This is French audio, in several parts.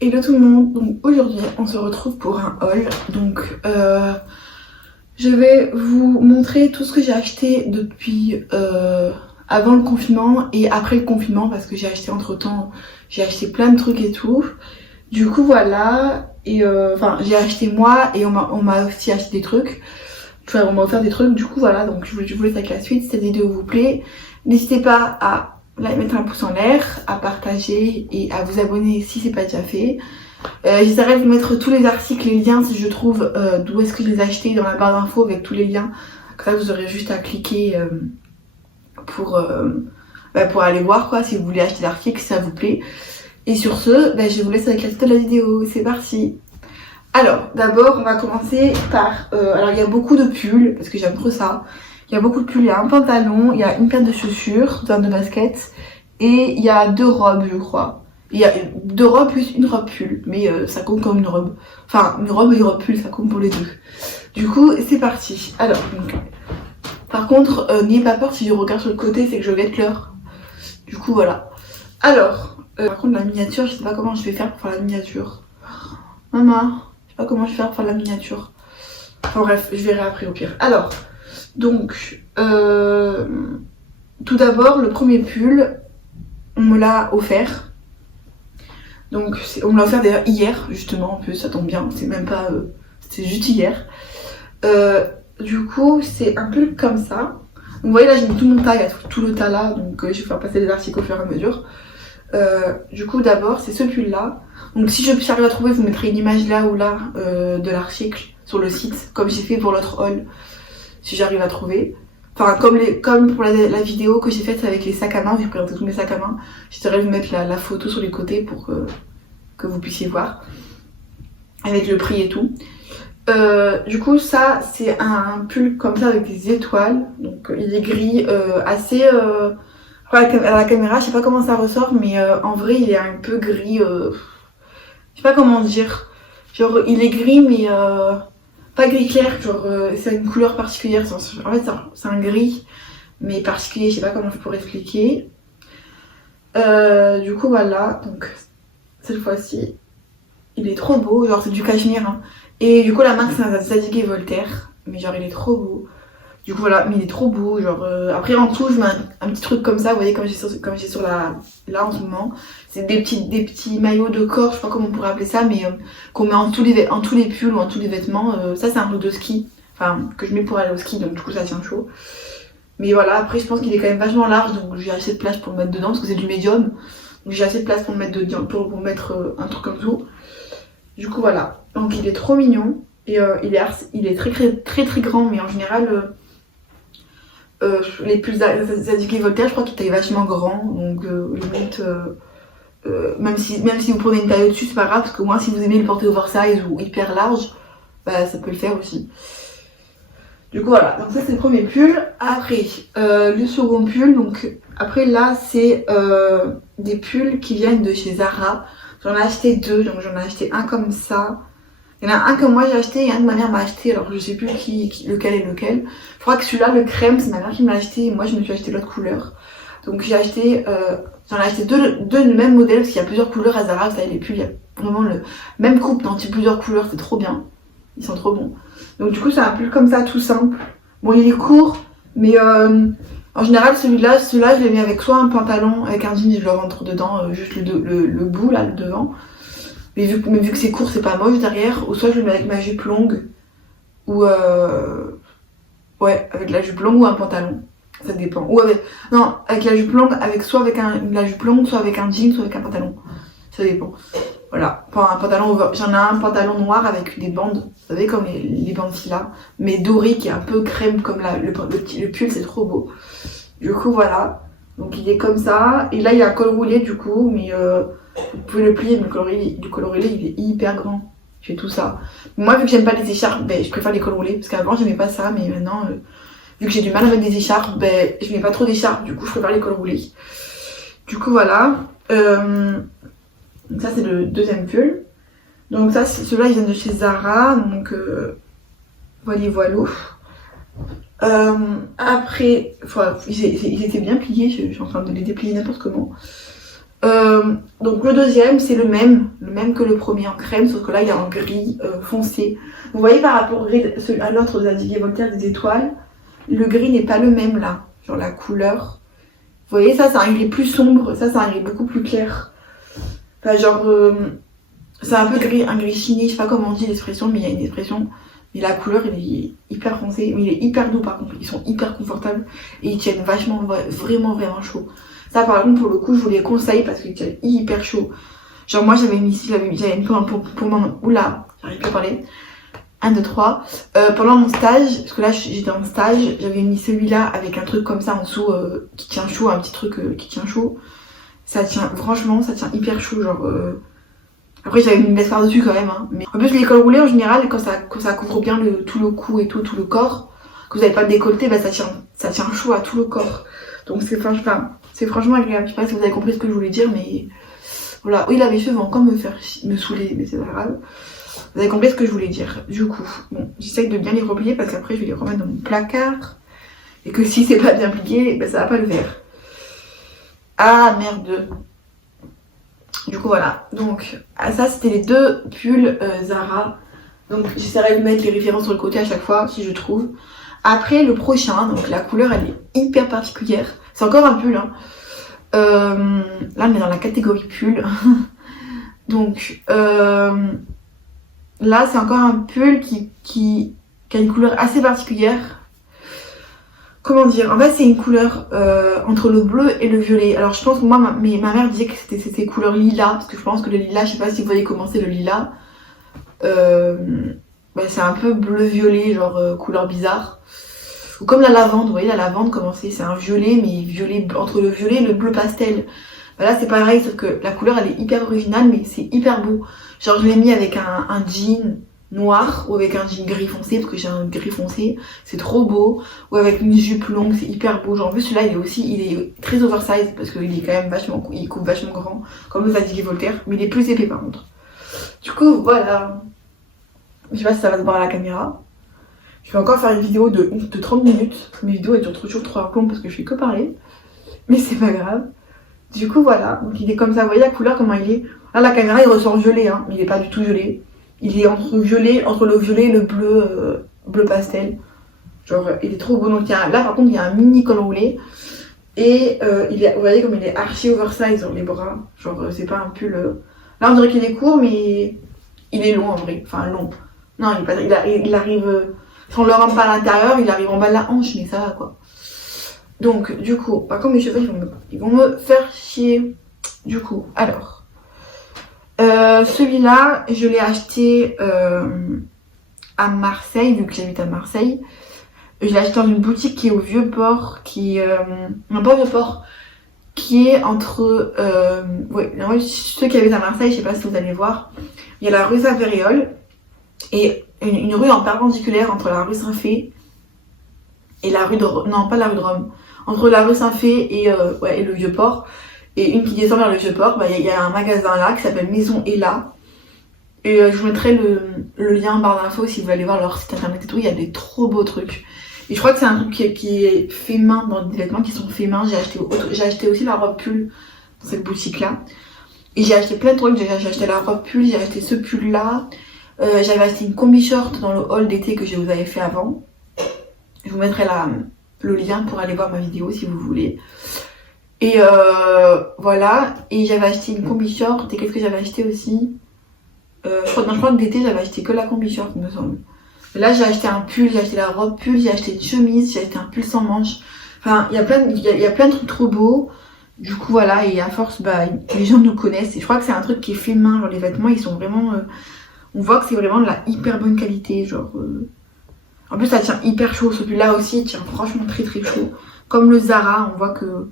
Hello tout le monde, donc aujourd'hui on se retrouve pour un haul. Donc je vais vous montrer tout ce que j'ai acheté depuis avant le confinement et après le confinement, parce que j'ai acheté entre temps, j'ai acheté plein de trucs et tout. Du coup voilà, et enfin j'ai acheté moi et on m'a aussi acheté des trucs. Enfin on m'a offert des trucs, du coup voilà, donc je vous laisse avec la suite. Si cette vidéo vous plaît, n'hésitez pas à mettre un pouce en l'air, à partager et à vous abonner si c'est pas déjà fait. J'essaierai de vous mettre tous les articles, les liens si je trouve d'où est-ce que je les ai achetés dans la barre d'infos avec tous les liens. Comme ça vous aurez juste à cliquer pour aller voir quoi, si vous voulez acheter l'article, si ça vous plaît. Et sur ce, je vous laisse avec la suite de la vidéo, c'est parti. Alors d'abord on va commencer par, alors il y a beaucoup de pulls, parce que j'aime trop ça. Il y a beaucoup de pulls, il y a un pantalon, il y a une paire de chaussures, de baskets, et il y a 2 robes je crois. Il y a 2 robes plus une robe pull, mais ça compte comme une robe. Enfin, une robe et une robe pull, ça compte pour les deux. Du coup, c'est parti. Alors, donc, par contre, n'ayez pas peur si je regarde sur le côté, c'est que je guette l'heure. Du coup, voilà. Alors, par contre, la miniature, je sais pas comment je vais faire pour faire la miniature. Maman, je sais pas comment je vais faire pour faire la miniature. Enfin bref, je verrai après au pire. Alors, donc, tout d'abord, le premier pull, on me l'a offert. Donc on me l'a offert d'ailleurs hier, justement, en plus ça tombe bien, c'est même pas... c'était juste hier. Du coup, c'est un pull comme ça. Donc vous voyez là, j'ai mis tout mon tas, il y a tout le tas là, donc je vais faire passer les articles au fur et à mesure. Du coup, d'abord, c'est ce pull là. Donc si j'arrive à trouver, je vous mettrai une image là ou là de l'article sur le site, comme j'ai fait pour l'autre haul, si j'arrive à trouver. Enfin, comme pour la vidéo que j'ai faite avec les sacs à main, j'ai présenté tous mes sacs à main. J'essaierai de vous mettre la photo sur les côtés pour que vous puissiez voir. Avec le prix et tout. Du coup, ça, c'est un pull comme ça avec des étoiles. Donc, il est gris assez... à la caméra, je sais pas comment ça ressort, mais en vrai, il est un peu gris... je sais pas comment dire. Genre, il est gris, mais... pas gris clair, genre c'est une couleur particulière. En fait, c'est un gris, mais particulier, je sais pas comment je pourrais expliquer. Du coup, voilà, donc cette fois-ci, il est trop beau, genre c'est du cachemire. Hein. Et du coup, la marque c'est un Zadig & Voltaire, mais genre il est trop beau. Du coup, voilà, mais il est trop beau. Genre, après, en dessous, je mets un petit truc comme ça, vous voyez, comme j'ai sur là en ce moment. C'est des petits maillots de corps, je sais pas comment on pourrait appeler ça, mais qu'on met en tous les pulls ou en tous les vêtements. Ça, c'est un truc de ski, enfin, que je mets pour aller au ski, donc du coup, ça tient chaud. Mais voilà, après, je pense qu'il est quand même vachement large, donc j'ai assez de place pour le mettre dedans, parce que c'est du médium. Donc j'ai assez de place pour le mettre dedans, pour mettre un truc comme ça. Du coup, voilà. Donc il est trop mignon, et il est très grand, mais en général... les pulls Zadig & Voltaire, je crois qu'il est vachement grand, donc limite, même si vous prenez une taille au-dessus, c'est pas grave, parce que moi, si vous aimez le porter oversize ou hyper large, ça peut le faire aussi. Du coup, voilà, donc ça c'est le premier pull. Après, le second pull, donc après là, c'est des pulls qui viennent de chez Zara. J'en ai acheté 2, donc j'en ai acheté un comme ça. Il y en a un que moi j'ai acheté et un que ma mère m'a acheté, alors je sais plus lequel est lequel. Je crois que celui-là, le crème, c'est ma mère qui me l'a acheté et moi je me suis acheté l'autre couleur. Donc j'en ai acheté deux du même modèle parce qu'il y a plusieurs couleurs à Zara, vous savez, les pulls, il y a vraiment le même coupe dans plusieurs couleurs, c'est trop bien. Ils sont trop bons. Donc du coup c'est un pull comme ça, tout simple. Bon, il est court, mais en général celui-là je l'ai mis avec soit un pantalon, avec un jean, je le rentre dedans, juste le bout là, le devant. Mais vu que c'est court, c'est pas moche derrière. Ou soit je le mets avec ma jupe longue. Ou ouais, avec la jupe longue ou un pantalon. Ça dépend. Ou avec... Non, avec la jupe longue, soit avec la jupe longue, soit avec un jean, soit avec un pantalon. Ça dépend. Voilà. Enfin, un pantalon j'en ai un pantalon noir avec des bandes. Vous savez, comme les bandes Fila. Mais doré, qui est un peu crème comme le pull, c'est trop beau. Du coup, voilà. Donc il est comme ça. Et là, il y a un col roulé du coup, mais... vous pouvez le plier, mais le col roulé il est hyper grand. J'ai tout ça. Moi, vu que j'aime pas les écharpes, je préfère les cols roulés. Parce qu'avant, j'aimais pas ça, mais maintenant, vu que j'ai du mal à mettre des écharpes, je mets pas trop d'écharpes. Du coup, je préfère les cols roulés. Du coup, voilà. Donc ça, c'est le deuxième pull. Donc ça, ceux-là, ils viennent de chez Zara. Donc, voilà. Après, ils étaient bien pliés. Je suis en train de les déplier n'importe comment. Donc le deuxième c'est le même que le premier en crème, sauf que là il est en gris foncé. Vous voyez par rapport à l'autre Zadig & Voltaire des étoiles, le gris n'est pas le même là, genre la couleur. Vous voyez, ça c'est un gris plus sombre, ça c'est un gris beaucoup plus clair. Enfin genre, c'est un peu gris, un gris chiné, je sais pas comment on dit l'expression, mais il y a une expression. Mais la couleur il est hyper foncé, mais il est hyper doux par contre, ils sont hyper confortables et ils tiennent vachement, vraiment chaud. Ça par contre pour le coup je vous les conseille parce qu'ils tiennent hyper chaud. Genre moi j'avais mis ici, j'avais mis pour mon... Oula, j'arrive plus à parler. 1, 2, 3. Pendant mon stage, parce que là j'étais en stage, j'avais mis celui-là avec un truc comme ça en dessous qui tient chaud, un petit truc qui tient chaud. Ça tient, franchement, ça tient hyper chaud, genre... Après j'avais mis une veste par-dessus quand même, hein. Mais en plus les cols roulés en général, quand ça couvre bien tout le cou et tout le corps, que vous n'avez pas de décolleté, bah ça tient chaud à tout le corps. Donc c'est franchement agréable. Je sais pas si vous avez compris ce que je voulais dire, mais... Voilà, oui là mes cheveux vont encore me saouler, mais c'est pas grave. Vous avez compris ce que je voulais dire. Du coup, bon, j'essaye de bien les replier parce qu'après je vais les remettre dans mon placard. Et que si c'est pas bien plié, ben ça va pas le faire. Ah merde. Du coup voilà. Donc ça c'était les deux pulls Zara. Donc j'essaierai de mettre les références sur le côté à chaque fois si je trouve. Après le prochain, donc la couleur elle est hyper particulière. C'est encore un pull hein. Là on est dans la catégorie pull. Donc là c'est encore un pull qui a une couleur assez particulière. Comment dire, en fait c'est une couleur entre le bleu et le violet. Alors je pense que moi ma mère disait que c'était couleur lilas, parce que je pense que le lilas, je sais pas si vous voyez comment c'est le lilas, bah, c'est un peu bleu violet, genre couleur bizarre. Ou comme la lavande, vous voyez la lavande comment c'est un violet, mais violet entre le violet et le bleu pastel. Bah là c'est pareil, sauf que la couleur elle est hyper originale, mais c'est hyper beau. Genre je l'ai mis avec un jean noir ou avec un jean gris foncé, parce que j'ai un gris foncé, c'est trop beau. Ou avec une jupe longue, c'est hyper beau. Genre en plus celui-là il est très oversize, parce qu'il est quand même il coupe vachement grand, comme le Zadig & Voltaire, mais il est plus épais par contre. Du coup voilà. Je sais pas si ça va se voir à la caméra. Je vais encore faire une vidéo de 30 minutes. Mes vidéos elles durent toujours 3 heures plombes parce que je fais que parler. Mais c'est pas grave. Du coup voilà, donc il est comme ça, vous voyez la couleur comment il est. Là la caméra il ressort violet, hein, mais il est pas du tout violet. Il est entre le violet et le bleu, bleu pastel. Genre il est trop beau, donc là par contre il y a un mini col roulé. Et vous voyez comme il est archi oversize sur les bras. Genre c'est pas un pull... Là on dirait qu'il est court mais il est long en vrai, enfin long. Non il arrive... Si on le rentre pas à l'intérieur, il arrive en bas de la hanche, mais ça va quoi. Donc du coup, par contre mes cheveux ils vont me faire chier. Du coup, alors celui-là je l'ai acheté à Marseille, vu que j'habite à Marseille. Je l'ai acheté dans une boutique qui est au Vieux-Port, non pas au Vieux-Port, qui est entre ouais, ceux qui habitent à Marseille, je sais pas si vous allez voir, il y a la rue Saint-Féréol et une rue en perpendiculaire entre la rue Saint-Fé et la rue de... Non, pas la rue de Rome. Entre la rue Saint-Fé et le Vieux-Port. Et une qui descend vers le Vieux-Port, bah, y a un magasin là qui s'appelle Maison Ella. Et je vous mettrai le lien en barre d'infos si vous voulez aller voir leur site internet et tout. Il y a des trop beaux trucs. Et je crois que c'est un truc qui est fait main, dans des vêtements qui sont faits main. J'ai acheté aussi la robe pull dans cette boutique là. Et j'ai acheté plein de trucs. J'ai acheté la robe pull, j'ai acheté ce pull là. J'avais acheté une combi short dans le haul d'été que je vous avais fait avant. Je vous mettrai le lien pour aller voir ma vidéo si vous voulez. Et voilà. Et j'avais acheté une combi short. Et qu'est-ce que j'avais acheté aussi je crois que d'été j'avais acheté que la combi short il me semble. Et là j'ai acheté un pull, j'ai acheté la robe pull, j'ai acheté une chemise, j'ai acheté un pull sans manches. Enfin il y a plein de trucs trop beaux. Du coup voilà, et à force bah les gens nous connaissent. Et je crois que c'est un truc qui est fait main. Genre les vêtements ils sont vraiment... on voit que c'est vraiment de la hyper bonne qualité. Genre en plus ça tient hyper chaud. Celui-là aussi il tient franchement très très chaud. Comme le Zara, on voit que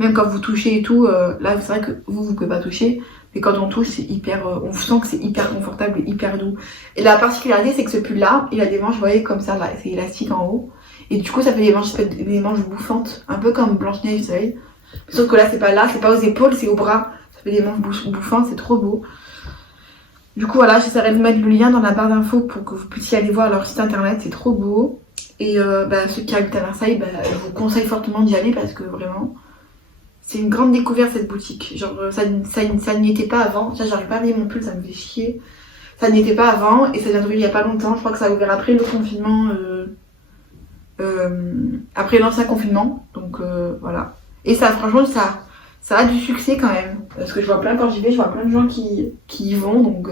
même quand vous touchez et tout, là c'est vrai que vous pouvez pas toucher. Mais quand on touche, c'est hyper, on sent que c'est hyper confortable et hyper doux. Et la particularité, c'est que ce pull-là, il a des manches, vous voyez, comme ça, là, c'est élastique en haut. Et du coup, ça fait des manches bouffantes, un peu comme Blanche-Neige, vous savez. Sauf que là, c'est pas aux épaules, c'est aux bras. Ça fait des manches bouffantes, c'est trop beau. Du coup, voilà, j'essaierai de vous mettre le lien dans la barre d'infos pour que vous puissiez aller voir leur site internet, c'est trop beau. Et ceux qui habitent à Marseille, je vous conseille fortement d'y aller parce que vraiment, c'est une grande découverte cette boutique. Genre ça n'y était pas avant. Ça j'arrive pas à lire mon pull, ça me fait chier. Ça n'y était pas avant et ça vient d'ouvrir il y a pas longtemps. Je crois que ça a ouvert après le confinement, après l'ancien confinement. Donc voilà. Et ça franchement ça a du succès quand même. Parce que je vois quand j'y vais, je vois plein de gens qui y vont. Donc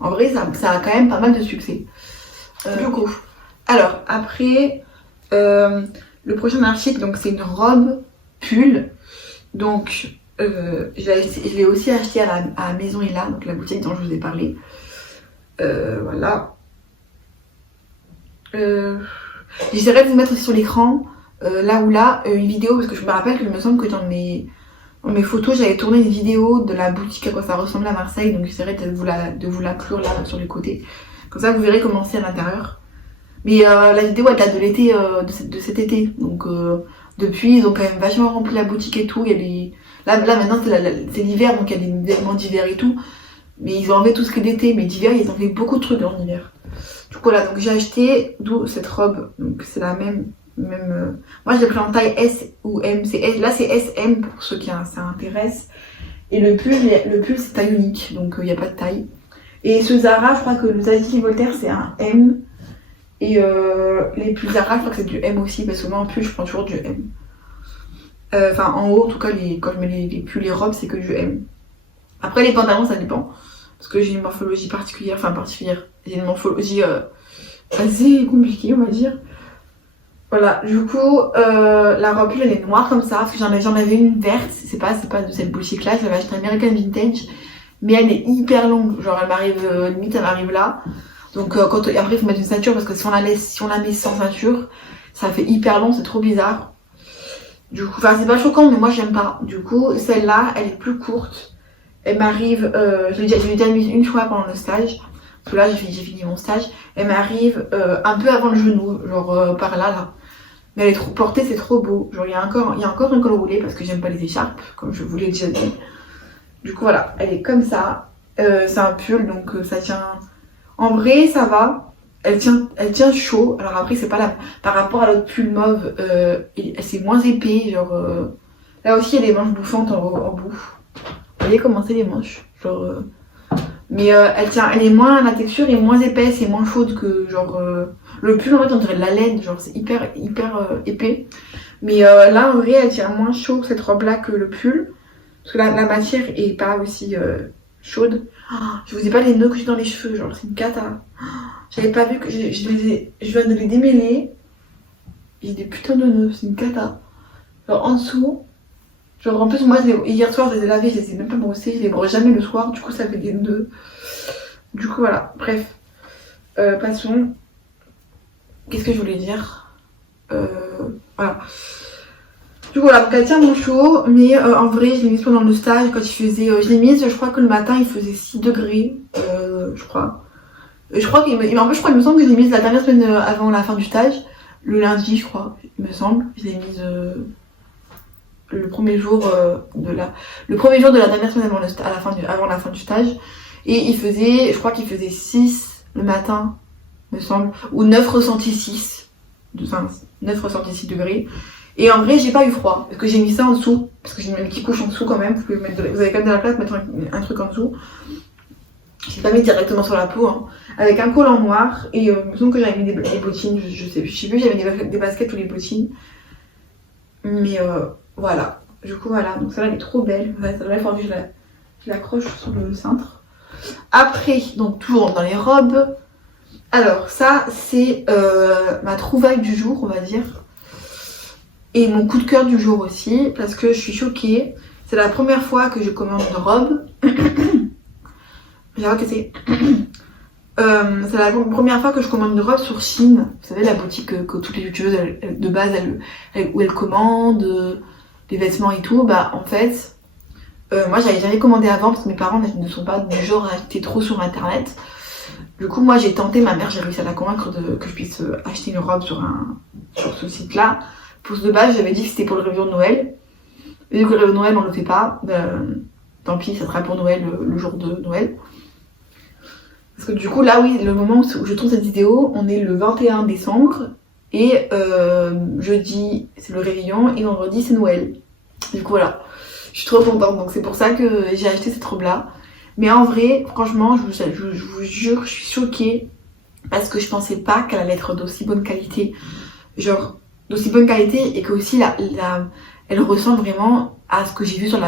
en vrai ça a quand même pas mal de succès. Du coup. Alors après le prochain article, donc c'est une robe pull. Donc je l'ai aussi acheté à Maison Ella, donc la boutique dont je vous ai parlé. Voilà. J'essaierai de vous mettre aussi sur l'écran, là ou là, une vidéo, parce que je me rappelle qu'il me semble que dans mes photos, j'avais tourné une vidéo de la boutique à quoi ça ressemble à Marseille, donc j'essaierai de vous l'inclure là sur les côtés. Comme ça, vous verrez comment c'est à l'intérieur. Mais la vidéo, elle date de l'été, de cet été. Donc depuis, ils ont quand même vachement rempli la boutique et tout. Il y a des... là maintenant, c'est l'hiver, donc il y a des vêtements d'hiver et tout. Mais ils ont enlevé tout ce qui est d'été. Mais d'hiver, ils ont fait beaucoup de trucs en hiver. Du coup, voilà, donc j'ai acheté, d'où cette robe. Donc c'est la même. Moi, je l'ai pris en taille S ou M. Là, c'est SM pour ceux qui ça intéresse. Et le pull, c'est taille unique. Donc il n'y a pas de taille. Et ce Zara, je crois que le Zadig Voltaire, c'est un M. Et les pulls Zara, je crois que c'est du M aussi, parce que moi en pull, je prends toujours du M. Enfin, en haut, en tout cas, quand je mets les pulls, les robes, c'est que du M. Après, les pantalons, ça dépend. Parce que j'ai une morphologie particulière, j'ai une morphologie assez compliquée, on va dire. Voilà, du coup, la robe pull, elle est noire comme ça, parce que j'en avais une verte, c'est pas de cette boutique-là, je l'avais achetée American Vintage, mais elle est hyper longue, genre elle m'arrive, limite elle m'arrive là. Donc après il faut mettre une ceinture parce que si on la met sans ceinture, ça fait hyper long, c'est trop bizarre. Du coup, enfin c'est pas choquant mais moi j'aime pas. Du coup celle-là elle est plus courte. Elle m'arrive, je l'ai déjà mise une fois pendant le stage. Parce que là j'ai fini mon stage. Elle m'arrive un peu avant le genou, genre par là. Mais elle est trop portée, c'est trop beau. Genre il y a encore un col roulé parce que j'aime pas les écharpes, comme je vous l'ai déjà dit. Du coup voilà, elle est comme ça. C'est un pull donc ça tient. En vrai, ça va. Elle tient chaud. Alors après, c'est pas par rapport à l'autre pull mauve, c'est moins épais. Genre, là aussi, il y a des manches bouffantes en bout. Vous voyez comment c'est les manches. Genre, mais elle est moins, la texture est moins épaisse et moins chaude que genre le pull. En fait, on dirait de la laine. Genre, c'est hyper épais. Mais là, en vrai, elle tient moins chaud cette robe-là que le pull. Parce que la matière est pas aussi chaude. Oh, je vous ai pas les nœuds que j'ai dans les cheveux, genre c'est une cata. Oh, j'avais pas vu que je viens de les démêler. J'ai des putains de nœuds, c'est une cata. Genre en dessous, genre en plus moi hier soir je les ai lavés, je les ai même pas brossés, je les brosse jamais le soir, du coup ça fait des nœuds. Du coup voilà, bref. Passons. Qu'est-ce que je voulais dire voilà. Du coup voilà, donc elle tient mon chaud, mais en vrai je l'ai mise pendant le stage quand il faisait. Je l'ai mise, je crois que le matin il faisait 6 degrés, je crois. Je crois qu'il me semble que je l'ai mise la dernière semaine avant la fin du stage, le lundi je crois, il me semble. Je l'ai mise le premier jour de la dernière semaine avant la fin du stage. Et je crois qu'il faisait 6 le matin, me semble, ou 9 ressentis 6, 9 ressentis 6 degrés. Et en vrai, j'ai pas eu froid, parce que j'ai mis ça en dessous, parce que j'ai mis une petite couche en dessous quand même, vous avez quand même de la place, mettre un truc en dessous. J'ai pas mis directement sur la peau, hein, avec un collant noir, et il me semble que j'avais mis des bottines, je sais plus, j'avais des baskets ou des bottines. Mais voilà, du coup voilà, donc celle-là elle est trop belle, il faudrait que je l'accroche sur le cintre. Après, donc toujours dans les robes, alors ça c'est ma trouvaille du jour, on va dire. Et mon coup de cœur du jour aussi, parce que je suis choquée. C'est la première fois que je commande une robe. J'ai que c'est. C'est la première fois que je commande une robe sur Shein. Vous savez, la boutique que toutes les youtubeuses de base où elles commandent des vêtements et tout. Bah en fait, moi j'avais jamais commandé avant parce que mes parents ne sont pas du genre à acheter trop sur internet. Du coup, moi j'ai tenté, ma mère, j'ai réussi à la convaincre que je puisse acheter une robe sur ce site-là. Pour de base, j'avais dit que c'était pour le réveillon de Noël. Et vu que le réveillon de Noël, on le fait pas, tant pis, ça sera pour Noël, le jour de Noël. Parce que du coup, là, oui, le moment où je tourne cette vidéo, on est le 21 décembre. Et jeudi, c'est le réveillon. Et vendredi, c'est Noël. Du coup voilà, je suis trop contente, donc c'est pour ça que j'ai acheté cette robe là. Mais en vrai, franchement, je vous jure, je suis choquée parce que je pensais pas qu'elle allait être d'aussi bonne qualité. Genre, d'aussi bonne qualité et que aussi elle ressemble vraiment à ce que j'ai vu sur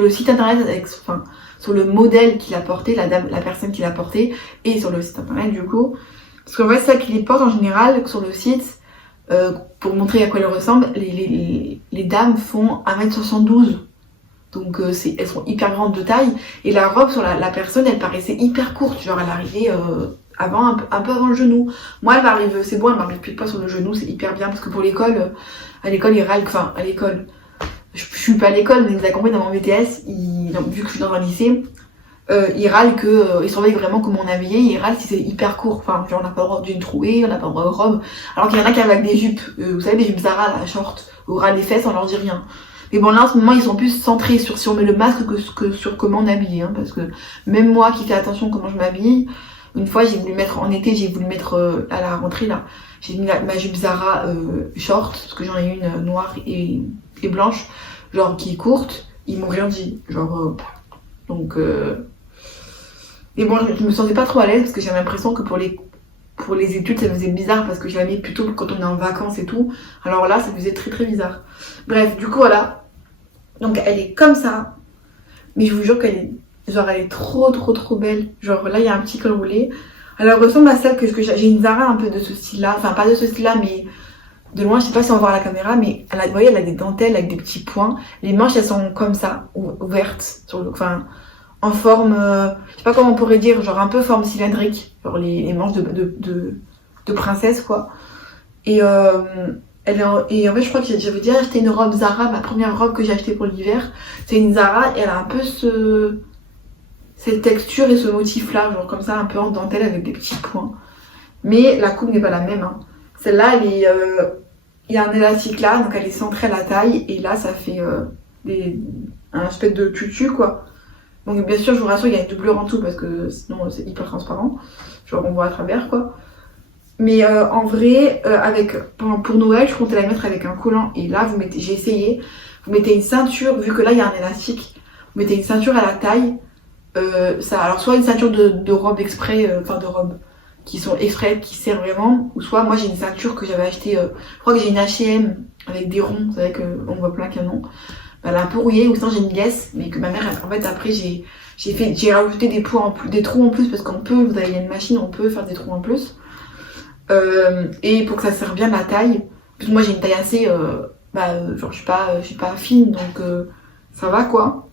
le site internet, enfin, sur le modèle qu'il a porté, la personne qui l'a porté, et sur le site internet du coup. Parce qu'en fait, c'est ça qu'il les porte en général sur le site, pour montrer à quoi elle ressemble. Les dames font 1m72. Donc elles sont hyper grandes de taille. Et la robe sur la personne, elle paraissait hyper courte. Genre elle arrivait un peu avant le genou. Moi elle m'arrive, c'est bon, elle m'arrive plus pas sur le genou, c'est hyper bien. Parce que pour l'école, à l'école ils râlent, enfin à l'école, je suis pas à l'école, mais vous avez compris, dans mon BTS, vu que je suis dans un lycée, ils râlent ils surveillent vraiment comment on est habillé, ils râlent si c'est hyper court. Enfin genre on n'a pas le droit d'une trouée, on n'a pas le droit de robe. Alors qu'il y en a qui arrivent avec des jupes, vous savez des jupes Zara, la short, au ras des fesses, on leur dit rien. Mais bon là en ce moment ils sont plus centrés sur si on met le masque que sur comment on est habillé, hein, parce que même moi qui fais attention comment je m'habille, une fois j'ai voulu mettre en été, j'ai voulu mettre à la rentrée là, j'ai mis ma jupe Zara short, parce que j'en ai une noire et blanche, genre qui est courte, ils m'ont rien dit, genre donc mais bon je me sentais pas trop à l'aise parce que j'avais l'impression que pour les études ça faisait bizarre parce que je la mets plutôt quand on est en vacances et tout, alors là ça faisait très très bizarre. Bref, du coup voilà. Donc elle est comme ça, mais je vous jure qu'elle est trop belle. Genre là il y a un petit col roulé. Elle ressemble à celle que j'ai une Zara un peu de ce style-là, enfin pas de ce style-là, mais de loin, je sais pas si on va voir la caméra, mais vous voyez, elle a des dentelles avec des petits points. Les manches elles sont comme ça, ouvertes, enfin en forme, je sais pas comment on pourrait dire, genre un peu forme cylindrique, genre les manches de princesse quoi. Et et en fait, je crois que j'avais déjà acheté une robe Zara, ma première robe que j'ai achetée pour l'hiver. C'est une Zara et elle a un peu cette texture et ce motif là, genre comme ça, un peu en dentelle avec des petits points. Mais la coupe n'est pas la même. Hein. Celle-là, il y a un élastique là, donc elle est centrée à la taille et là, ça fait un espèce de tutu quoi. Donc bien sûr, je vous rassure, il y a une doublure en tout parce que sinon c'est hyper transparent. Genre on voit à travers quoi. Mais en vrai, pour Noël, je comptais la mettre avec un collant. Et là, j'ai essayé. Vous mettez une ceinture, vu que là, il y a un élastique. Vous mettez une ceinture à la taille. Alors, soit une ceinture de robe exprès, enfin de robes qui sont exprès, qui servent vraiment. Ou soit, moi, j'ai une ceinture que j'avais achetée. Je crois que j'ai une H&M avec des ronds. Vous savez qu'on voit plein qu'il y en a. Elle a un peu rouillé. Ou sinon, j'ai une Guess. Mais que ma mère, en fait, après, j'ai rajouté des trous en plus. Parce qu'on peut, il y a une machine, on peut faire des trous en plus. Et pour que ça serve bien la taille, parce que moi j'ai une taille assez genre je suis pas fine donc ça va quoi.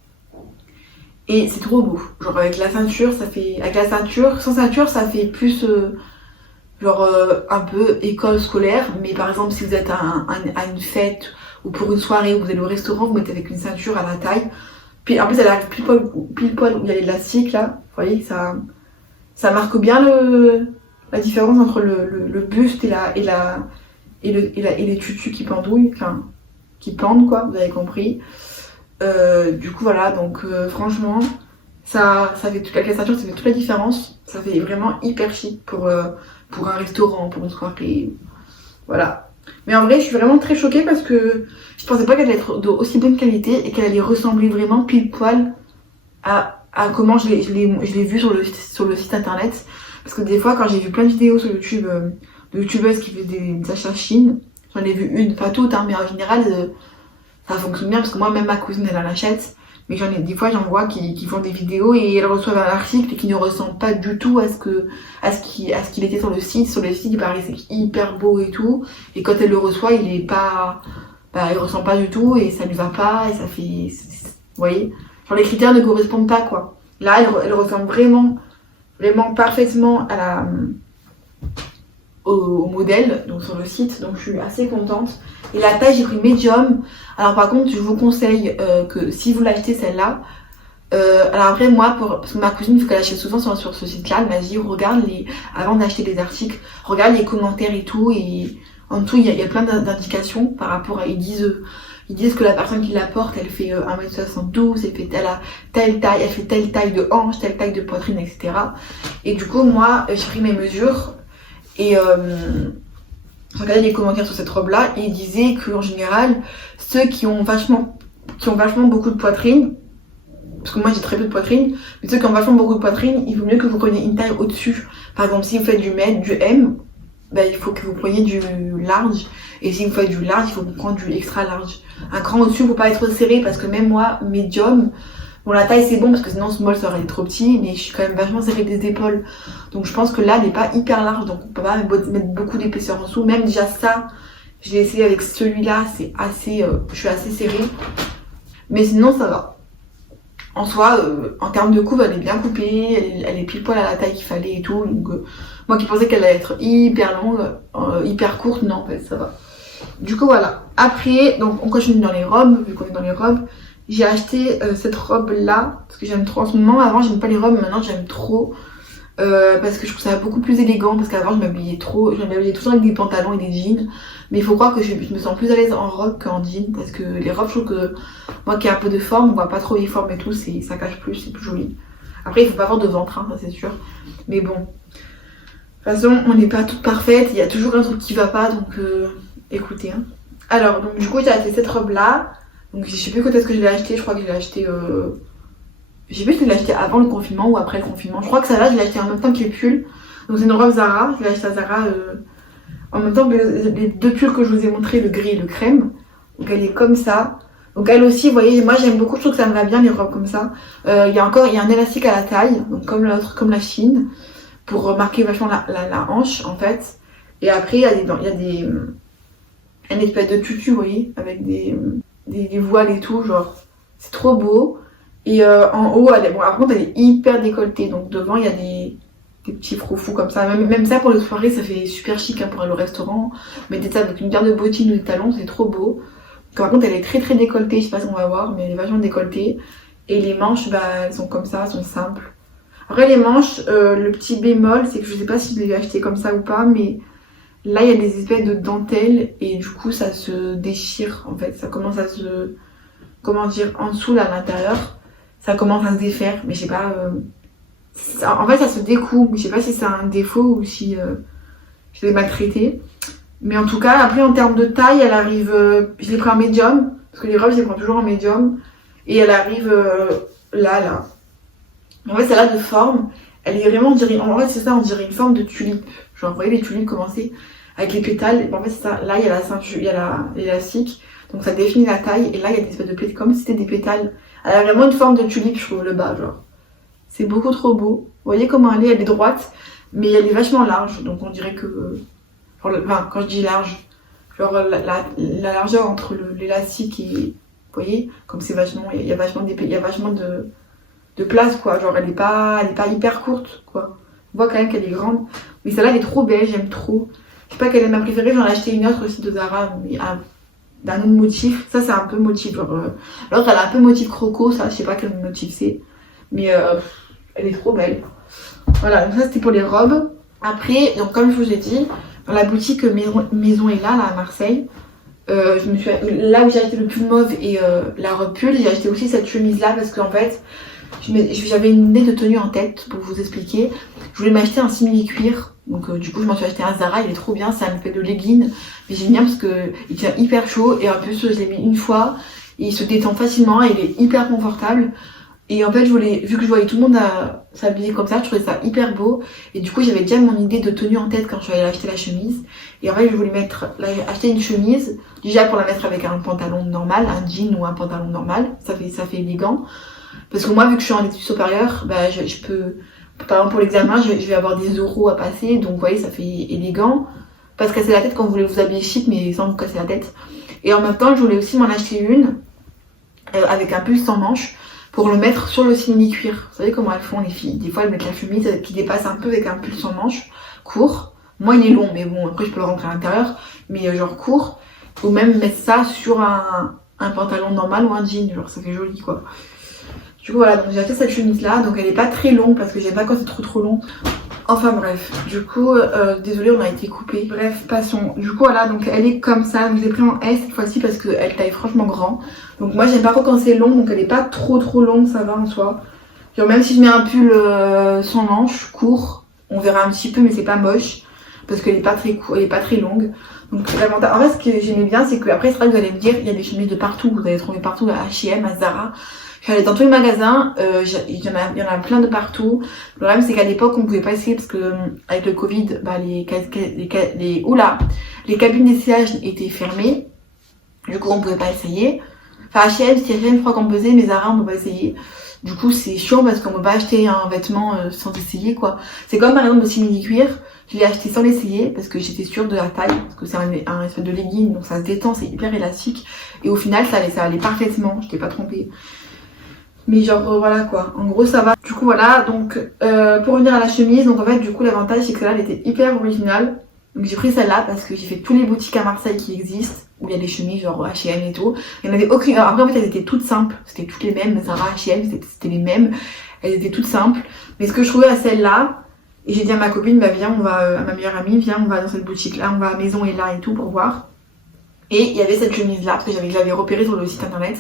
Et c'est trop beau, genre avec la ceinture sans ceinture ça fait plus un peu école scolaire, mais par exemple si vous êtes à une fête ou pour une soirée où vous allez au restaurant, vous mettez avec une ceinture à la taille, puis en plus elle arrive pile poil où il y a l'élastique là, vous voyez, ça marque bien la différence entre le buste et les tutus qui pendouillent, enfin qui pendent quoi, vous avez compris. Du coup voilà, donc franchement ça fait toute la ceinture, ça fait toute la différence, ça fait vraiment hyper chic pour un restaurant, pour une soirée, voilà. Mais en vrai je suis vraiment très choquée parce que je pensais pas qu'elle allait être d'aussi bonne qualité et qu'elle allait ressembler vraiment pile poil à comment je l'ai vu sur le site internet. Parce que des fois, quand j'ai vu plein de vidéos sur YouTube de youtubeuses qui faisaient des achats Chine, j'en ai vu une, pas toutes, hein, mais en général, ça fonctionne bien parce que moi, même ma cousine, elle en achète. Mais des fois, j'en vois qui font des vidéos et elles reçoivent un article qui ne ressemble pas du tout à ce qu'il était sur le site. Sur le site, il paraissait hyper beau et tout. Et quand elle le reçoit, il ressemble pas du tout et ça lui va pas et ça fait, vous voyez, genre les critères ne correspondent pas quoi. Là, elle ressemble vraiment parfaitement au modèle, donc sur le site, donc je suis assez contente. Et la taille, j'ai pris médium. Alors par contre, je vous conseille que si vous l'achetez celle-là, alors après moi, parce que ma cousine, vu qu'elle achète souvent sur ce site-là, elle m'a dit regarde avant d'acheter les articles, regarde les commentaires et tout, et en dessous il y a plein d'indications par rapport à, ils disent que la personne qui la porte, elle fait 1m72, elle a telle taille, elle fait telle taille de hanche, telle taille de poitrine, etc. Et du coup, moi, j'ai pris mes mesures et je regardais les commentaires sur cette robe là et ils disaient qu'en général ceux qui ont vachement beaucoup de poitrine, parce que moi j'ai très peu de poitrine, mais ceux qui ont vachement beaucoup de poitrine, il vaut mieux que vous preniez une taille au-dessus. Par exemple, si vous faites du M, bah, il faut que vous preniez du large, et si vous faites du large, il faut vous prendre du extra large. Un cran au-dessus, faut pas être trop serré, parce que même moi, médium, bon la taille c'est bon, parce que sinon small ça aurait été trop petit, mais je suis quand même vachement serrée des épaules. Donc je pense que là, elle n'est pas hyper large, donc on peut pas mettre beaucoup d'épaisseur en dessous. Même déjà ça, je l'ai essayé avec celui-là, c'est assez, je suis assez serrée. Mais sinon ça va. En soi, en termes de coupe, elle est bien coupée, elle est pile poil à la taille qu'il fallait et tout. Donc, moi qui pensais qu'elle allait être hyper longue, hyper courte, non en fait ça va. Du coup voilà. Après, donc on continue dans les robes, vu qu'on est dans les robes. J'ai acheté cette robe là, parce que j'aime trop en ce moment. Avant j'aime pas les robes, maintenant j'aime trop. Parce que je trouve ça beaucoup plus élégant, parce qu'avant je m'habillais tout le temps avec des pantalons et des jeans. Mais il faut croire que je me sens plus à l'aise en robe qu'en jean, parce que les robes, je trouve que moi qui ai un peu de forme, on voit pas trop les formes et tout, ça cache plus, c'est plus joli. Après il faut pas avoir de ventre, hein, ça c'est sûr. Mais bon, de toute façon on n'est pas toutes parfaites, il y a toujours un truc qui va pas, donc écoutez. Hein. Alors donc du coup j'ai acheté cette robe là, donc je sais plus quand est-ce que je l'ai acheté, je crois que je l'ai acheté... Je sais plus si je l'ai acheté avant le confinement ou après le confinement. Je crois que ça là, je l'ai acheté en même temps que les pulls. Donc c'est une robe Zara, je l'ai acheté à Zara en même temps que les deux pulls que je vous ai montré, le gris et le crème. Donc elle est comme ça. Donc elle aussi, vous voyez, moi j'aime beaucoup, je trouve que ça me va bien les robes comme ça. Il y a un élastique à la taille, donc comme la Chine, pour marquer vachement la hanche en fait. Et après il y a une espèce de tutu, vous voyez, avec des voiles et tout, genre c'est trop beau. Et en haut, par contre, elle est hyper décolletée. Donc devant, il y a des petits froufous comme ça. Même ça, pour les soirées, ça fait super chic hein, pour aller au restaurant. Mettez ça avec une paire de bottines ou des talons, c'est trop beau. Par contre, elle est très très décolletée. Je sais pas si on va voir, mais elle est vachement décolletée. Et les manches, bah, elles sont comme ça, elles sont simples. Après, les manches, le petit bémol, c'est que je sais pas si je l'ai acheté comme ça ou pas, mais là, il y a des espèces de dentelles. Et du coup, ça se déchire en fait. Ça commence à se. Comment dire, en dessous, là, à l'intérieur. Ça commence à se défaire, mais je sais pas. En fait, ça se découpe. Je sais pas si c'est un défaut ou si je l'ai maltraité. Mais en tout cas, après, en termes de taille, elle arrive. Je l'ai pris en médium, parce que les robes, je les prends toujours en médium. Et elle arrive là. En fait, celle-là de forme, elle est vraiment, en fait, c'est ça, on dirait une forme de tulipe. Genre, vous voyez les tulipes commencer avec les pétales. En fait, c'est ça. Là, il y a la ceinture, il y a l'élastique. Donc, ça définit la taille. Et là, il y a des espèces de pétales, comme si c'était des pétales. Elle a vraiment une forme de tulipe, je trouve, le bas, genre. C'est beaucoup trop beau. Vous voyez comment elle est droite, mais elle est vachement large. Donc on dirait que... Enfin, quand je dis large, genre la largeur entre l'élastique et... Vous voyez, comme c'est vachement... Il y a vachement de place, quoi. Genre, elle est pas hyper courte, quoi. On voit quand même qu'elle est grande. Mais celle-là, elle est trop belle, j'aime trop. Je sais pas quelle est ma préférée, j'en ai acheté une autre aussi de Zara, mais d'un autre motif. Ça, c'est un peu motif. L'autre, elle a un peu motif croco, ça, je sais pas quel motif c'est. Mais elle est trop belle. Voilà, donc ça, c'était pour les robes. Après, donc comme je vous ai dit, dans la boutique Maison est là à Marseille, là où j'ai acheté le pull mauve et la robe pull, j'ai acheté aussi cette chemise là parce qu'en fait, j'avais une idée de tenue en tête pour vous expliquer. Je voulais m'acheter un simili cuir. Donc du coup je m'en suis acheté un Zara, il est trop bien, ça me fait de legging. Mais j'aime bien parce que il tient hyper chaud et en plus je l'ai mis une fois et il se détend facilement et il est hyper confortable. Et en fait vu que je voyais tout le monde s'habiller comme ça, je trouvais ça hyper beau. Et du coup j'avais déjà mon idée de tenue en tête quand je suis allée acheter la chemise. Et en fait je voulais acheter une chemise, déjà pour la mettre avec un pantalon normal, un jean ou un pantalon normal, ça fait élégant. Parce que moi vu que je suis en études supérieures, bah je peux... Par exemple pour l'examen, je vais avoir des oraux à passer, donc vous voyez ça fait élégant. Pas se casser la tête quand vous voulez vous habiller chic mais sans vous casser la tête. Et en même temps je voulais aussi m'en acheter une avec un pull sans manches pour le mettre sur le simili cuir. Vous savez comment elles font les filles, des fois elles mettent la chemise qui dépasse un peu avec un pull sans manches, court. Moi il est long mais bon après je peux le rentrer à l'intérieur, mais genre court. Ou même mettre ça sur un pantalon normal ou un jean, genre ça fait joli quoi. Du coup voilà, donc j'ai acheté cette chemise là, donc elle est pas très longue parce que j'aime pas quand c'est trop long. Enfin bref, du coup, désolée on a été coupé. Bref, passons. Du coup voilà, donc elle est comme ça, donc j'ai pris en S cette fois-ci parce qu'elle taille franchement grand. Donc moi j'aime pas trop quand c'est long, donc elle est pas trop longue, ça va en soi. Genre même si je mets un pull sans manches, court, on verra un petit peu mais c'est pas moche. parce qu'elle est pas très elle est pas très longue. Donc l'avantage, en fait, ce que j'aimais bien, c'est que après, c'est vrai que vous allez me dire, il y a des chemises de partout, vous allez trouver partout à H&M, à Zara. Je suis allée dans tous les magasins, il y en a plein de partout. Le problème, c'est qu'à l'époque, on pouvait pas essayer parce que avec le Covid, bah les cabines d'essayage étaient fermées. Du coup, on pouvait pas essayer. Enfin, H&M, c'était une fois qu'on faisait, mais Zara, on peut pas essayer. Du coup, c'est chiant parce qu'on peut pas acheter un vêtement sans essayer, quoi. C'est comme par exemple le simili-cuir. Je l'ai acheté sans l'essayer parce que j'étais sûre de la taille, parce que c'est un espèce de legging, donc ça se détend, c'est hyper élastique. Et au final, ça allait parfaitement, je t'ai pas trompée. Mais genre voilà quoi, en gros ça va. Du coup voilà, donc pour revenir à la chemise, donc en fait du coup l'avantage c'est que celle-là elle était hyper originale. Donc j'ai pris celle-là parce que j'ai fait tous les boutiques à Marseille qui existent, où il y a des chemises genre H&M et tout. Il n'y en avait aucune, alors après en fait elles étaient toutes simples, c'était toutes les mêmes, Zara, H&M, c'était les mêmes. Elles étaient toutes simples. Mais ce que je trouvais à celle-là, et j'ai dit à ma copine, bah viens on va, à ma meilleure amie, viens on va dans cette boutique-là, on va à Maison et là et tout pour voir. Et il y avait cette chemise-là, parce que je l'avais repérée sur le site internet.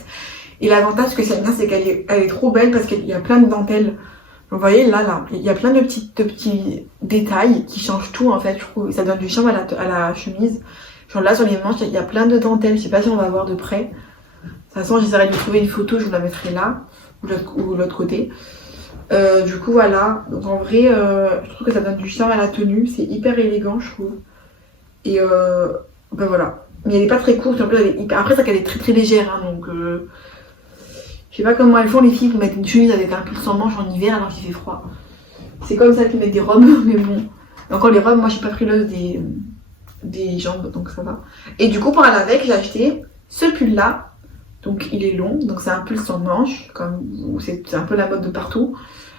Et l'avantage que j'aime bien, c'est qu'elle est trop belle parce qu'il y a plein de dentelles. Vous voyez, là, il y a plein de petits détails qui changent tout en fait, je trouve. Ça donne du charme à la chemise. Genre là, sur les manches, il y a plein de dentelles. Je sais pas si on va voir de près. De toute façon, j'essaierai de trouver une photo, je vous la mettrai là, ou l'autre côté. Du coup, voilà. Donc en vrai, je trouve que ça donne du charme à la tenue. C'est hyper élégant, je trouve. Et ben voilà. Mais elle est pas très courte. En plus, après, ça qu'elle est très très légère, hein, donc. Je sais pas comment elles font les filles pour mettre une chemise avec un pull sans manche en hiver alors qu'il fait froid. C'est comme ça qu'ils mettent des robes, mais bon. Et encore les robes, moi je suis pas frileuse des jambes, donc ça va. Et du coup pour aller avec, j'ai acheté ce pull là. Donc il est long, donc c'est un pull sans manche, c'est un peu la mode de partout.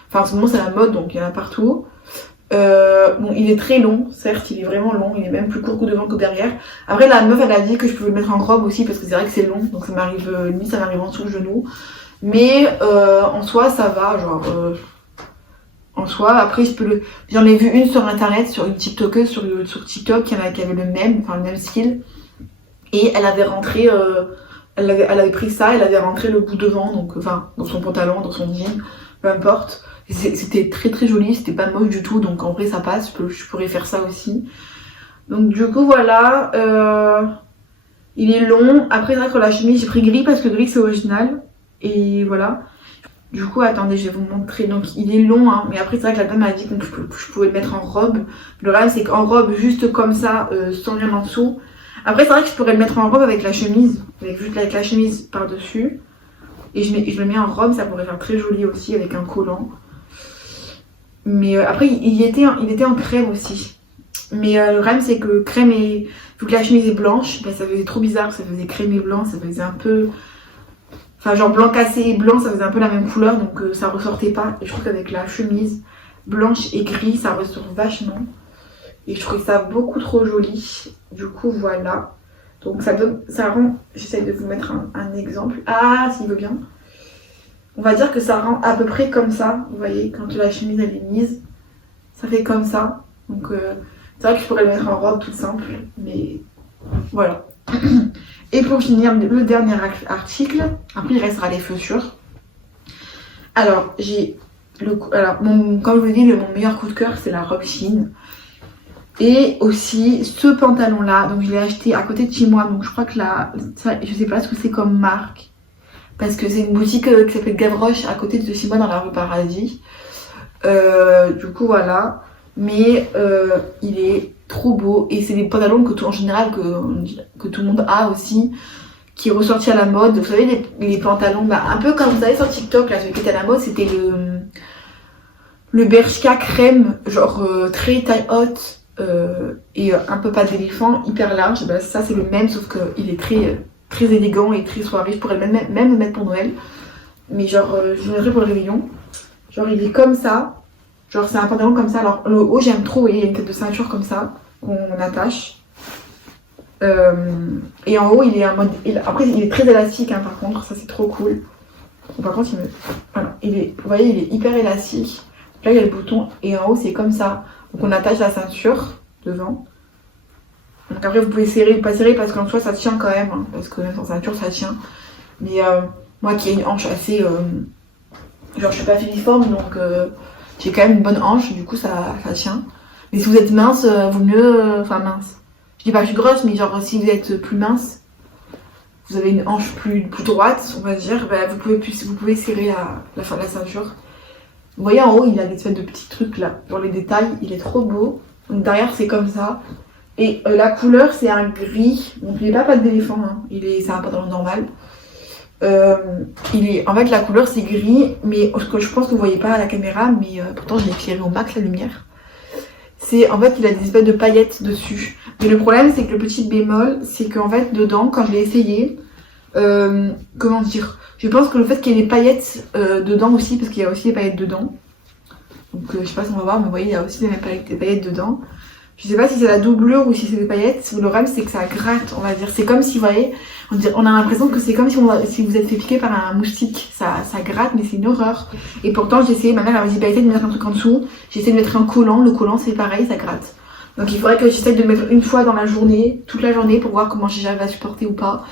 Enfin en ce moment c'est la mode, donc il y en a partout. Bon, il est très long, certes, il est vraiment long, il est même plus court que devant que derrière. Après la meuf elle a dit que je pouvais le mettre en robe aussi parce que c'est vrai que c'est long, donc ça m'arrive en dessous le genou. Mais en soi ça va, genre en soi, après j'en ai vu une sur internet, sur une TikTokeuse sur TikTok qui avait le même style. Et elle avait rentré, elle avait pris ça, elle avait rentré le bout devant, donc enfin dans son pantalon, dans son jean, peu importe. C'était très très joli, c'était pas moche du tout, donc en vrai ça passe, je pourrais faire ça aussi. Donc du coup voilà, il est long. Après c'est vrai que la chemise j'ai pris gris parce que gris c'est original. Et voilà. Du coup attendez, je vais vous montrer. Donc il est long, hein, mais après c'est vrai que la dame m'a dit que je pouvais le mettre en robe. Le reste c'est qu'en robe juste comme ça, sans rien en dessous. Après c'est vrai que je pourrais le mettre en robe avec la chemise, avec la chemise par dessus. Et je le mets en robe, ça pourrait faire très joli aussi avec un collant. Mais après il était en crème aussi. Mais le problème c'est que crème et vu que la chemise est blanche, bah, ça faisait trop bizarre, ça faisait crème et blanc, ça faisait un peu, enfin genre blanc cassé et blanc, ça faisait un peu la même couleur, donc ça ressortait pas. Et je trouve qu'avec la chemise blanche et gris ça ressort vachement. Et je trouvais ça beaucoup trop joli. Du coup voilà. Donc ça rend, j'essaie de vous mettre un exemple. Ah s'il veut bien. On va dire que ça rend à peu près comme ça, vous voyez, quand la chemise elle est mise, ça fait comme ça. Donc c'est vrai que je pourrais le mettre en robe toute simple, mais voilà. Et pour finir, le dernier article, après il restera les chaussures. Alors comme je vous dis, mon meilleur coup de cœur c'est la robe Shein. Et aussi ce pantalon là, donc je l'ai acheté à côté de chez moi, donc je crois que je sais pas ce que c'est comme marque. Parce que c'est une boutique qui s'appelle Gavroche à côté de chez moi dans la rue Paradis. Du coup voilà. Mais il est trop beau. Et c'est des pantalons en général que tout le monde a aussi. Qui est ressorti à la mode. Vous savez les pantalons, bah, un peu comme vous savez sur TikTok, là celui qui était à la mode, c'était le Bershka crème, genre très taille haute et un peu pas d'éléphant, hyper large. Bah, ça c'est le même sauf qu'il est très élégant et très soirée. Je pourrais même le mettre pour Noël. Mais genre, je le mettrais pour le réveillon. Genre, il est comme ça. Genre, c'est un pantalon comme ça. Alors, le haut, j'aime trop. Il y a une tête de ceinture comme ça qu'on attache. Et en haut, il est en mode. Après, il est très élastique, hein, par contre. Ça, c'est trop cool. Par contre, voilà. Vous voyez, il est hyper élastique. Là, il y a le bouton. Et en haut, c'est comme ça. Donc, on attache la ceinture devant. Donc après vous pouvez serrer ou pas serrer parce qu'en soi ça tient quand même, hein, parce que même sans ceinture ça tient. Mais moi qui ai une hanche assez, genre je suis pas filiforme donc j'ai quand même une bonne hanche, du coup ça tient. Mais si vous êtes mince, vaut mieux... Enfin mince. Je dis pas que je suis grosse, mais genre si vous êtes plus mince, vous avez une hanche plus droite, on va dire, bah, vous pouvez serrer la ceinture. Vous voyez en haut, il a des espèces de petits trucs là, genre les détails, il est trop beau. Donc derrière c'est comme ça. Et la couleur c'est un gris, donc il est pas pattes d'éléphant, hein. C'est un pantalon normal. En fait la couleur c'est gris, mais ce que je pense que vous voyez pas à la caméra, mais pourtant j'ai éclairé au max la lumière. En fait il a des espèces de paillettes dessus. Mais le problème c'est que le petit bémol, c'est qu'en fait dedans, quand je l'ai essayé, comment dire, je pense que le fait qu'il y ait des paillettes dedans aussi, parce qu'il y a aussi des paillettes dedans. Donc je sais pas si on va voir, mais vous voyez il y a aussi des paillettes dedans. Je sais pas si c'est la doublure ou si c'est des paillettes. Le problème c'est que ça gratte, on va dire. C'est comme si, vous voyez, on a l'impression que c'est comme si vous êtes fait piquer par un moustique. Ça gratte, mais c'est une horreur. Et pourtant j'ai essayé, ma mère elle m'a dit bah essaye de mettre un truc en dessous. J'ai essayé de mettre un collant, le collant c'est pareil, ça gratte. Donc il faudrait que j'essaye de le mettre une fois dans la journée, toute la journée, pour voir comment j'arrive à supporter ou pas.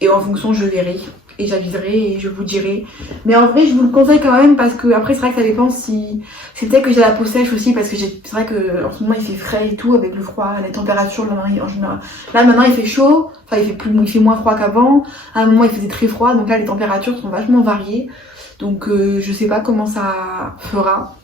Et en fonction je verrai. Et j'aviserai et je vous dirai. Mais en vrai je vous le conseille quand même parce que après c'est vrai que ça dépend si... C'est peut-être que j'ai la peau sèche aussi parce que c'est vrai que en ce moment il fait frais et tout avec le froid, les températures en général. Là maintenant il fait chaud, enfin il fait moins froid qu'avant. À un moment il faisait très froid, donc là les températures sont vachement variées. Donc je sais pas comment ça fera.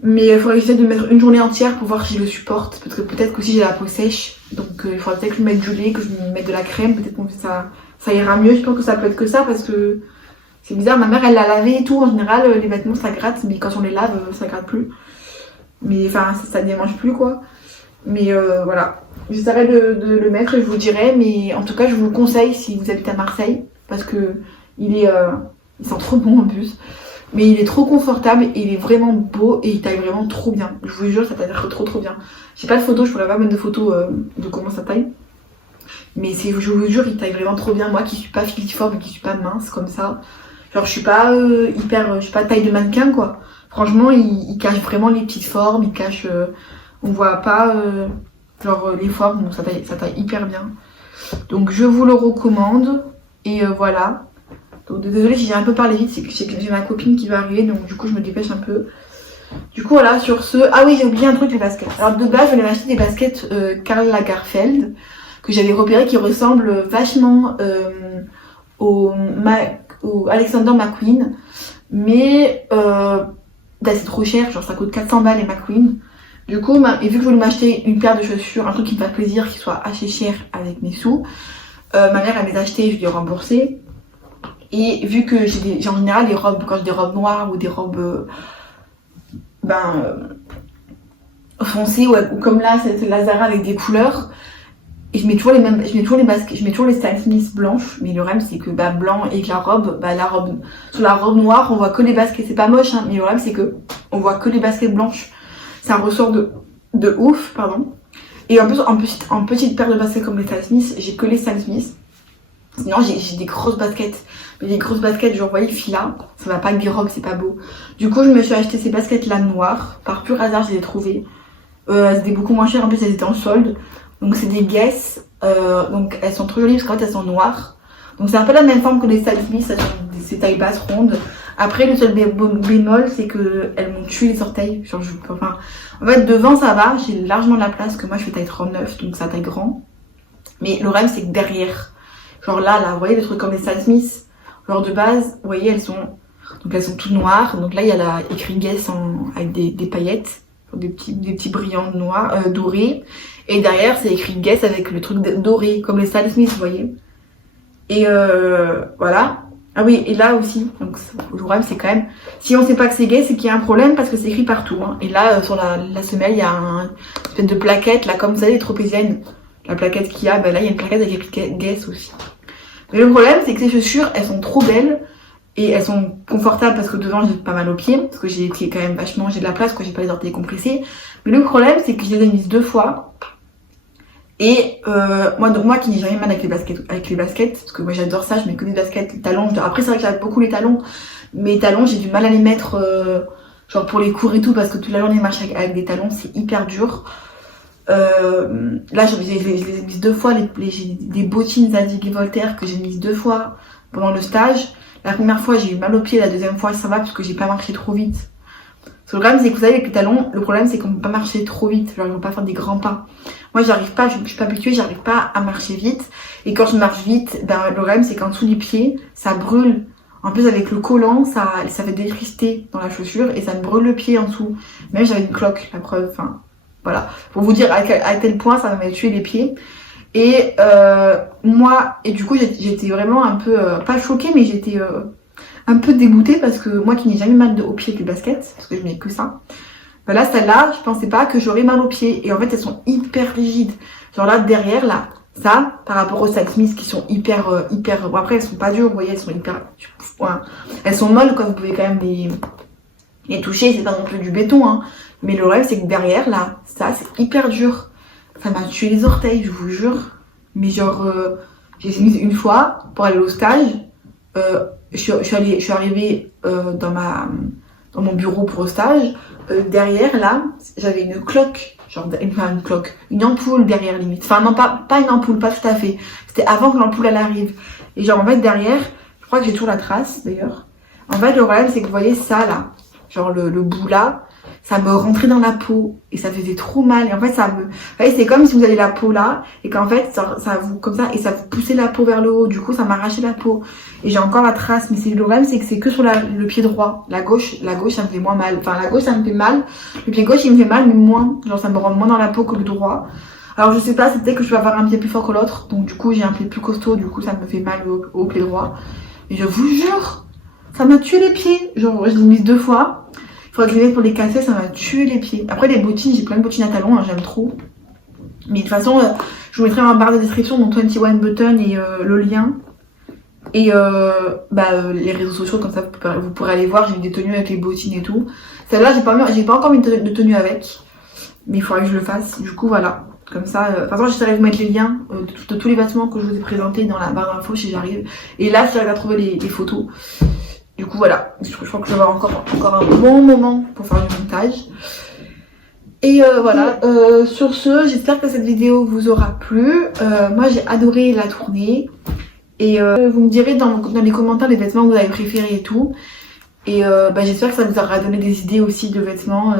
Mais il faudrait essayer de mettre une journée entière pour voir si je le supporte. Parce que peut-être que si j'ai la peau sèche, donc il faudrait peut-être que je mette du lait, que je mette de la crème, peut-être que ça ira mieux. Je pense que ça peut être que ça parce que c'est bizarre. Ma mère elle l'a lavé et tout. En général les vêtements ça gratte, mais quand on les lave ça gratte plus. Mais enfin ça démange plus quoi. Mais voilà. J'essaierai de le mettre et je vous dirai. Mais en tout cas je vous le conseille si vous habitez à Marseille. Parce que il sent trop bon en plus. Mais il est trop confortable et il est vraiment beau et il taille vraiment trop bien. Je vous jure, ça taille trop bien. J'ai pas de photo, je pourrais pas mettre de photo de comment ça taille. Mais je vous jure, il taille vraiment trop bien. Moi qui suis pas filiforme et qui suis pas mince comme ça. Genre je suis pas je suis pas taille de mannequin quoi. Franchement, il cache vraiment les petites formes, il cache... on voit pas les formes, donc ça taille hyper bien. Donc je vous le recommande et voilà. Donc désolée si j'ai un peu parlé vite, c'est que j'ai ma copine qui va arriver, donc du coup je me dépêche un peu. Du coup voilà, sur ce... Ah oui, j'ai oublié un truc, les baskets. Alors de base, je voulais m'acheter des baskets Karl Lagerfeld, que j'avais repéré qui ressemblent vachement au Alexander McQueen. Mais c'est trop cher, genre ça coûte 400 balles les McQueen. Du coup, et vu que je voulais m'acheter une paire de chaussures, un truc qui me fasse plaisir, qui soit assez cher avec mes sous, ma mère elle me les a achetés, je lui ai remboursé. Et vu que j'ai en général des robes, quand j'ai des robes noires ou des robes foncées ou comme là c'est la Zara avec des couleurs, et je mets toujours les baskets, je mets toujours les Stan Smith blanches, mais le problème c'est que blanc et que la robe, sur la robe noire on voit que les baskets, c'est pas moche hein, mais le problème c'est que on voit que les baskets blanches, c'est un ressort de ouf, pardon. Et en plus en petite paire de baskets comme les Stan Smith, j'ai que les Stan Smith. Sinon j'ai des grosses baskets, mais des grosses baskets genre vous voyez Fila, ça va pas avec des robes, c'est pas beau. Du coup je me suis acheté ces baskets là noires, par pur hasard je les ai trouvées. C'était beaucoup moins cher, en plus elles étaient en solde. Donc c'est des Guess, donc elles sont trop jolies parce qu'en fait elles sont noires. Donc c'est un peu la même forme que les Stan Smith, c'est taille basse ronde. Après le seul bémol c'est que elles m'ont tué les orteils. Genre, en fait devant ça va, j'ai largement de la place, que moi je fais taille 39 donc ça taille grand. Mais le problème c'est que derrière, genre là, vous voyez les trucs comme les Stan Smith, genre de base, vous voyez elles sont toutes noires. Donc là il y a écrit Guess avec des paillettes, des petits brillants noirs, dorés. Et derrière c'est écrit Guess avec le truc doré, comme les Stan Smith, vous voyez. Et voilà. Ah oui, et là aussi, donc le problème c'est quand même, si on sait pas que c'est Guess, c'est qu'il y a un problème parce que c'est écrit partout. Hein. Et là, sur la semelle, il y a une espèce de plaquette, là comme ça, les tropéziennes. La plaquette qu'il y a, là il y a une plaquette avec écrit Guess aussi. Mais le problème c'est que ces chaussures, elles sont trop belles. Et elles sont confortables parce que devant j'ai pas mal aux pieds, parce que j'ai quand même vachement, j'ai de la place quand j'ai pas les orteils compressés. Mais le problème c'est que je les ai mises 2 fois. Et moi qui n'ai jamais mal avec les baskets, parce que moi j'adore ça, je mets que des baskets, les talons. Après c'est vrai que j'aime beaucoup les talons, mais les talons j'ai du mal à les mettre genre pour les cours et tout, parce que toute la journée marcher avec des talons c'est hyper dur. Là je les ai mises 2 fois, j'ai des bottines Zadig & Voltaire que j'ai mises 2 fois pendant le stage. La première fois j'ai eu mal aux pieds, la deuxième fois ça va parce que j'ai pas marché trop vite. Parce que le problème c'est que vous savez avec les talons, le problème c'est qu'on peut pas marcher trop vite, genre ils vont pas faire des grands pas. Moi j'arrive pas, je suis pas habituée, j'arrive pas à marcher vite. Et quand je marche vite, ben le problème c'est qu'en dessous des pieds, ça brûle. En plus avec le collant, ça fait des cristaux dans la chaussure et ça me brûle le pied en dessous. Même j'avais une cloque, la preuve, enfin voilà. Pour vous dire à tel point ça m'avait tué les pieds. Et moi, et du coup j'étais vraiment un peu, pas choquée mais j'étais un peu dégoûtée parce que moi qui n'ai jamais mal aux pieds avec les baskets, parce que je mets que ça, ben là celle-là je pensais pas que j'aurais mal aux pieds et en fait elles sont hyper rigides. Genre là derrière là, ça par rapport aux Stan Smith qui sont hyper bon après elles sont pas dures, vous voyez elles sont hyper, ouais. Elles sont molles quoi, vous pouvez quand même les toucher, c'est pas non plus du béton hein. Mais le problème c'est que derrière là, ça c'est hyper dur. Ça m'a tué les orteils, je vous jure. Mais genre, j'ai mis une fois pour aller au stage. Je suis arrivée dans mon bureau pour le stage. Derrière, là, j'avais une cloque. Genre, une cloque. Une ampoule derrière, limite. Enfin, non, pas une ampoule, pas tout à fait. C'était avant que l'ampoule, elle arrive. Et genre, en fait, derrière, je crois que j'ai toujours la trace, d'ailleurs. En fait, le problème, c'est que vous voyez ça, là. Genre, le bout, là. Ça me rentrait dans la peau et ça faisait trop mal et en fait ça me, vous voyez, c'est comme si vous avez la peau là et qu'en fait ça vous comme ça et ça vous poussait la peau vers le haut, du coup ça m'arrachait la peau et j'ai encore la trace. Mais c'est le problème, c'est que c'est que sur le pied droit, la gauche ça me fait moins mal, enfin la gauche ça me fait mal, le pied gauche il me fait mal mais moins, genre ça me rend moins dans la peau que le droit. Alors je sais pas, c'est peut-être que je vais avoir un pied plus fort que l'autre, donc du coup j'ai un pied plus costaud, du coup ça me fait mal au pied droit et je vous jure ça m'a tué les pieds, genre je l'ai mise 2 fois. Faudrait que je les mette pour les casser, ça m'a tué les pieds. Après les bottines, j'ai plein de bottines à talons, hein, j'aime trop. Mais de toute façon, je vous mettrai en barre de description mon 21 Button et le lien. Et les réseaux sociaux, comme ça vous pourrez aller voir, j'ai mis des tenues avec les bottines et tout. Celle-là, j'ai pas encore mis de tenue avec. Mais il faudrait que je le fasse. Du coup, voilà. Comme ça, de toute façon, j'essaierai de vous mettre les liens de tous les vêtements que je vous ai présentés dans la barre d'infos si j'arrive. Et là, j'arrive à trouver les photos. Du coup voilà, je crois que ça va encore un bon moment pour faire du montage. Et voilà, sur ce, j'espère que cette vidéo vous aura plu. Moi j'ai adoré la tournée. Et vous me direz dans les commentaires les vêtements que vous avez préférés et tout. Et j'espère que ça vous aura donné des idées aussi de vêtements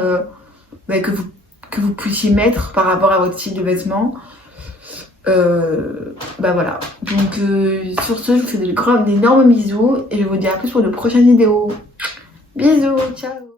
que vous puissiez mettre par rapport à votre style de vêtements. Voilà, donc sur ce je vous fais d'énormes bisous et je vous dis à plus pour de prochaines vidéos. Bisous, ciao.